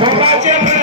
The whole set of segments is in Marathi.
সমাজের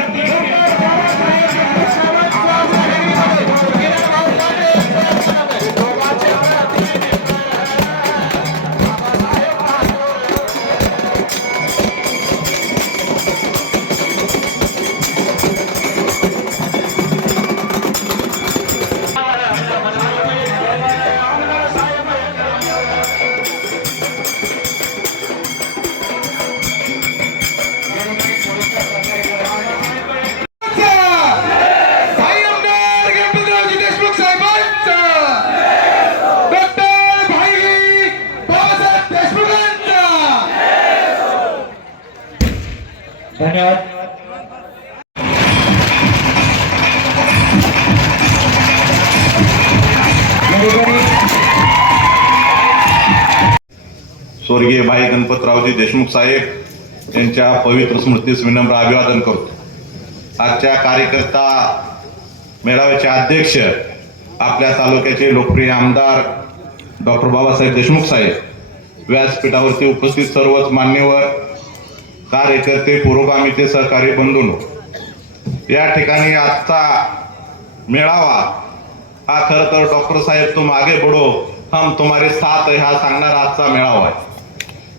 धन्यवाद. स्वर्गीय भाई गणपतरावजी देशमुख साहेब यांच्या पवित्र स्मृतीस विनम्र अभिवादन करतो. आजच्या कार्यकर्ता मेळाव्याचे अध्यक्ष आपल्या तालुक्याचे लोकप्रिय आमदार डॉक्टर बाबासाहेब देशमुख साहेब व्यासपीठावरती उपस्थित सर्वच मान्यवर कार्यकर्ते पुरोगामीचे सहकारी बंधून. या ठिकाणी आजचा मेळावा हा खर तर डॉक्टर साहेब तुम आगे बढो हम तुम्हारे साथ हा सांगणारा आजचा मेळावा आहे.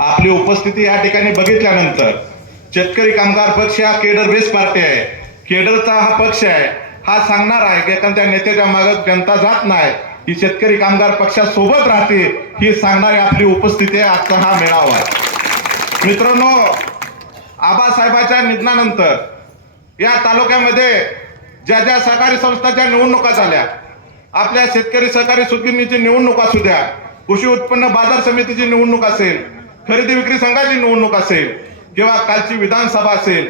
आपली उपस्थिती या ठिकाणी बघितल्यानंतर शेतकरी कामगार पक्ष हा केडर बेस पार्टी आहे. केडरचा हा पक्ष आहे हा सांगणार आहे की एखाद्या नेत्याच्या मागे जनता जात नाही ही शेतकरी कामगार पक्षासोबत राहते ही सांगणारी आपली उपस्थिती आहे आजचा हा मेळावा आहे. मित्रांनो आबासाहेबाच्या निधनानंतर या तालुक्यामध्ये ज्या ज्या सहकारी संस्थांच्या निवडणुका झाल्या आपल्या शेतकरी सहकारी सुकिनीची निवडणूक असू द्या कृषी उत्पन्न बाजार समितीची निवडणूक असेल खरेदी विक्री संघाची निवडणूक असेल किंवा कालची विधानसभा असेल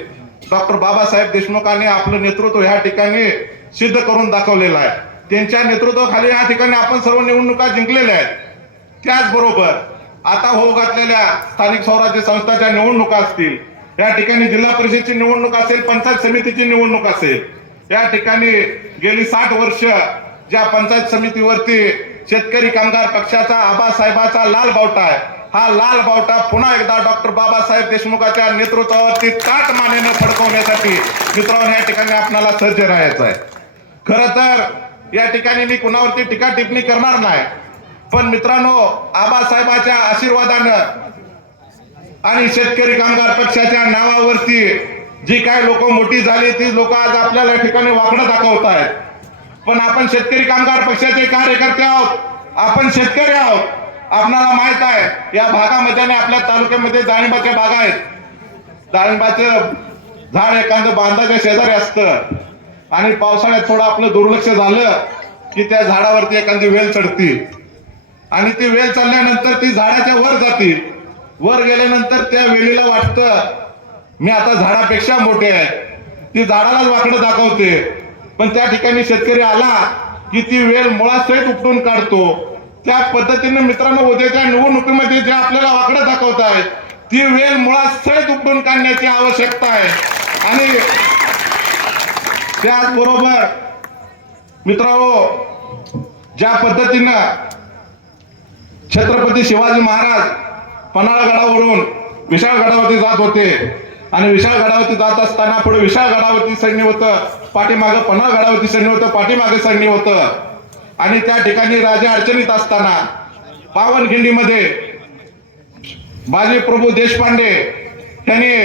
डॉक्टर बाबासाहेब देशमुखांनी आपलं नेतृत्व ह्या ठिकाणी सिद्ध करून दाखवलेलं आहे. त्यांच्या नेतृत्वाखाली या ठिकाणी आपण सर्व निवडणुका जिंकलेल्या आहेत. त्याचबरोबर आता होऊ घातलेल्या स्थानिक स्वराज्य संस्थाच्या निवडणुका असतील या ठिकाणी जिल्हा परिषदची निवडणूक असेल पंचायत समितीची निवडणूक असेल. या ठिकाणी गेली साठ वर्ष ज्या पंचायत समितीवरती शेतकरी कामगार पक्षाचा आबासाहेबाचा लाल बावटा आहे. हा लाल बावटा पुन्हा एकदा डॉक्टर बाबासाहेब देशमुखाच्या नेतृत्वावरती ताट मानेने फडकवण्यासाठी मित्रांनो या ठिकाणी आपल्याला सज्ज राहायचं आहे. खर तर या ठिकाणी मी कुणावरती टीका टिप्पणी करणार नाही. पण मित्रांनो आबासाहेबाच्या आशीर्वादानं आणि शेतकरी कामगार पक्षाच्या नावावरती जी काय लोक मोठी झाली ती लोक आज आपल्याला या ठिकाणी वाकडं दाखवत आहेत पण आपण शेतकरी कामगार पक्षाचे कार्यकर्ते आहोत. आपण शेतकरी आहोत. आपणाला माहीत आहे या भागामध्ये आणि आपल्या तालुक्यामध्ये डाळिंबाच्या बागा आहेत. डाळिंबाचं झाड एखादं बांधाच्या शेजारी असतं. आणि पावसाळ्यात थोडं आपलं दुर्लक्ष झालं की त्या झाडावरती एखादी वेल चढती. आणि ती वेल चालल्यानंतर ती झाडाच्या वर जाते. वर गेल्यानंतर त्या वेलीला वाटतं मी आता झाडापेक्षा मोठे आहे. ती झाडालाच वाकडं दाखवते. पण त्या ठिकाणी शेतकरी आला की ती वेल मुळासहित उपटून काढतो. त्या पद्धतीने मित्रांनो उद्याच्या निवडणुकीमध्ये जे आपल्याला वाकडं दाखवत आहे ती वेल मुळासहित उपटून काढण्याची आवश्यकता आहे. आणि त्याचबरोबर मित्रांनो ज्या पद्धतीनं छत्रपती शिवाजी महाराज पन्हाळगडावरून विशाळगडावरती जात होते. आणि विशाळगडावरती जात असताना पुढे विशाळगडावरती सैन्य होतं. पाठीमागं पन्हाळगडावरती सैन्य होतं पाठीमागे सैन्य होतं. आणि त्या ठिकाणी राजा अडचणीत असताना पावनखिंडीमध्ये बाजी प्रभू देशपांडे त्यांनी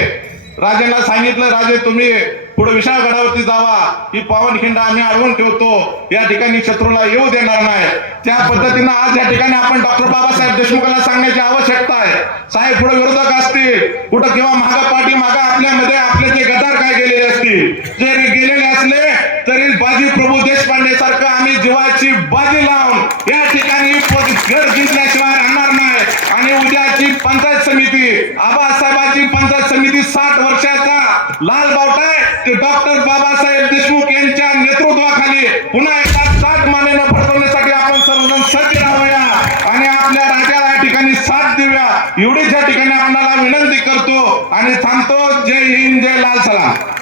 राजांना सांगितलं राजे तुम्ही पुढे विशाळगडावरती जावा. ही पावनखिंड आम्ही अडवून ठेवतो. या ठिकाणी शत्रूला येऊ देणार नाही. त्या पद्धतीनं आज या ठिकाणी आपण डॉक्टर बाबासाहेब देशमुखांना सांगण्याची आवश्यक आहे साहेब पुढे विरोधक असतील कुठं किंवा मागा पाठी मागा आपल्यामध्ये आपले जे गदार काय गेलेले असतील जरी गेलेले असले तरी बाजी प्रभू देशपांडे सारखं आम्ही जीवाची बाजी लावून या ठिकाणी घर जिंकल्याशिवाय राहणार नाही. आणि उद्याची पंचायत समिती आबासाहेबांची पंचायत समिती साठ वर्षाचा लाल बावटाय ते डॉक्टर बाबासाहेब देशमुख यांच्या नेतृत्वाखाली पुन्हा एकदा ताट मानेनं फडकवण्यासाठी आपण सर्वजण सज्ज राहूया. आणि आपल्या राजाला या ठिकाणी साथ देऊया. एवढीच या ठिकाणी आपण आणि थांबतो. जय हिंद जय लाल सलाम.